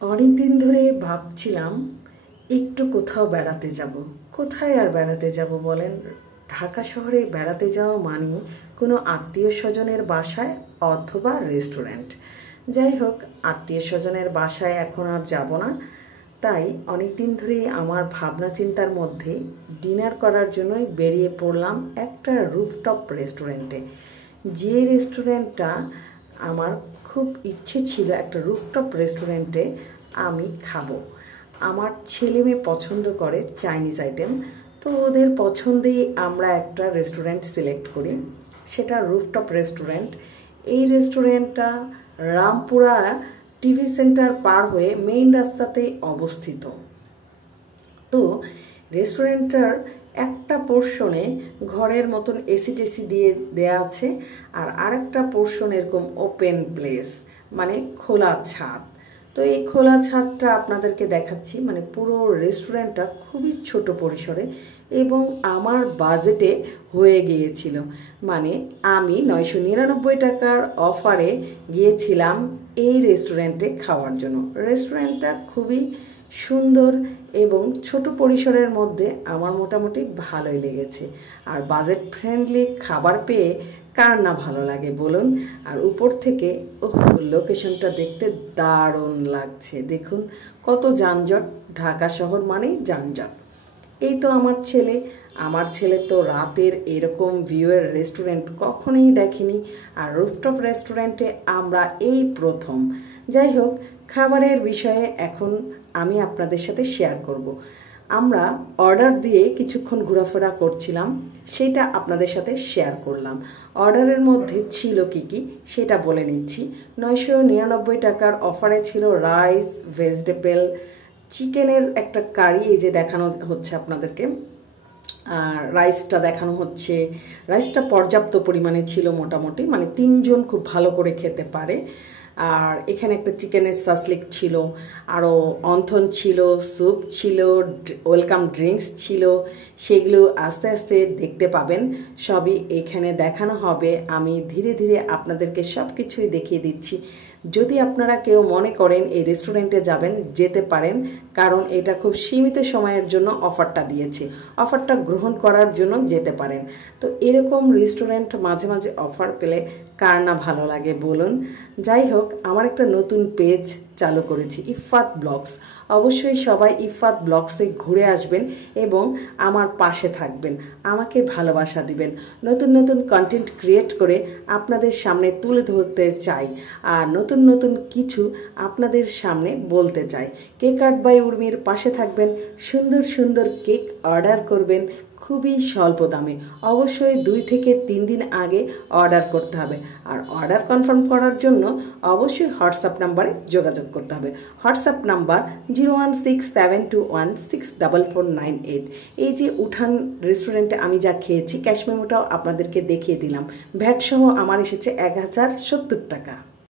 অনেক দিন ধরে ভাবছিলাম একটু কোথাও বেড়াতে যাব। কোথায় আর বেড়াতে যাব বলেন? ঢাকা শহরে বেড়াতে যাওয়া মানে কোনো আত্মীয় স্বজনের বাসায় অথবা রেস্টুরেন্ট। যাই হোক, আত্মীয় স্বজনের বাসায় এখন আর যাব না। তাই অনেক দিন ধরেই আমার ভাবনা চিন্তার মধ্যে ডিনার করার জন্যই বেরিয়ে পড়লাম একটা রুফটপ রেস্টুরেন্টে। যে রেস্টুরেন্টটা আমার খুব ইচ্ছে ছিল একটা রুফটপ রেস্টুরেন্টে আমি খাবো। আমার ছেলে মেয়ে পছন্দ করে চাইনিজ আইটেম, তো ওদের পছন্দেই আমরা একটা রেস্টুরেন্ট সিলেক্ট করি, সেটা রুফটপ রেস্টুরেন্ট। এই রেস্টুরেন্টটা রামপুরা টিভি সেন্টার পার হয়ে মেইন রাস্তাতেই অবস্থিত। তো রেস্টুরেন্টটার একটা পোর্শনে ঘরের মতন এসি টেসি দিয়ে দেয়া আছে, আর আরেকটা পোর্শন এরকম ওপেন প্লেস, মানে খোলা ছাদ। তো এই খোলা ছাদটা আপনাদেরকে দেখাচ্ছি, মানে পুরো রেস্টুরেন্টটা খুবই ছোট পরিসরে এবং আমার বাজেটে হয়ে গিয়েছিল। মানে আমি 999 টাকার অফারে গিয়েছিলাম এই রেস্টুরেন্টে খাওয়ার জন্য। রেস্টুরেন্টটা খুবই সুন্দর এবং ছোট পরিসরের মধ্যে আমার মোটামুটি ভালোই লেগেছে। আর বাজেট ফ্রেন্ডলি খাবার পেয়ে কার না ভালো লাগে বলুন? আর উপর থেকে লোকেশনটা দেখতে দারুণ লাগছে। দেখুন কত যানজট, ঢাকা শহর মানেই যানজট। এই তো আমার ছেলে তো রাতের এরকম ভিউয়ের রেস্টুরেন্ট কখনোই দেখেনি, আর রুফটপ রেস্টুরেন্টে আমরা এই প্রথম। যাই হোক, খাবারের বিষয়ে এখন আমি আপনাদের সাথে শেয়ার করব। আমরা অর্ডার দিয়ে কিছুক্ষণ ঘোরাফেরা করছিলাম, সেটা আপনাদের সাথে শেয়ার করলাম। অর্ডারের মধ্যে ছিল কি সেটা বলে নিচ্ছি। 999 টাকার অফারে ছিল রাইস, ভেজিটেবল, চিকেনের একটা কারি, এই যে দেখানো হচ্ছে আপনাদেরকে। রাইসটা দেখানো হচ্ছে, রাইসটা পর্যাপ্ত পরিমাণে ছিল, মোটামুটি মানে 3 জন খুব ভালো করে খেতে পারে। আর এখানে একটা চিকেনের সাসলিক ছিল, আরও অন্থন ছিল, স্যুপ ছিল, ওয়েলকাম ড্রিঙ্কস ছিল। সেগুলো আস্তে আস্তে দেখতে পাবেন, সবই এখানে দেখানো হবে। আমি ধীরে ধীরে আপনাদেরকে সব কিছুই দেখিয়ে দিচ্ছি। যদি আপনারা কেউ মনে করেন এই রেস্টুরেন্টে যাবেন, যেতে পারেন, কারণ এটা খুব সীমিত সময়ের জন্য অফারটা দিয়েছে। অফারটা গ্রহণ করার জন্য যেতে পারেন। তো এরকম রেস্টুরেন্ট মাঝে মাঝে অফার পেলে কার না ভালো লাগে বলুন? যাই হোক, আমার একটা নতুন পেজ চালু করেছি, ইফফাত ব্লগস। অবশ্যই সবাই ইফফাত ব্লগসে ঘুরে আসবেন এবং আমার পাশে থাকবেন, আমাকে ভালোবাসা দিবেন। নতুন নতুন কন্টেন্ট ক্রিয়েট করে আপনাদের সামনে তুলে ধরতে চাই, আর নতুন নতুন কিছু আপনাদের সামনে বলতে চাই। কেক আর্ট বাই উর্মির পাশে থাকবেন, সুন্দর সুন্দর কেক অর্ডার করবেন খুবই স্বল্প দামে। অবশ্যই 2 থেকে 3 দিন আগে অর্ডার করতে হবে। আর অর্ডার কনফার্ম করার জন্য অবশ্যই হোয়াটসঅ্যাপ নাম্বারে যোগাযোগ করতে হবে। WhatsApp number 01672164498। এই যে উঠান রেস্টুরেন্টে আমি যা খেয়েছি, ক্যাশ মেমোটাও আপনাদেরকে দেখিয়ে দিলাম। ভ্যাট সহ আমার এসেছে 1070 টাকা।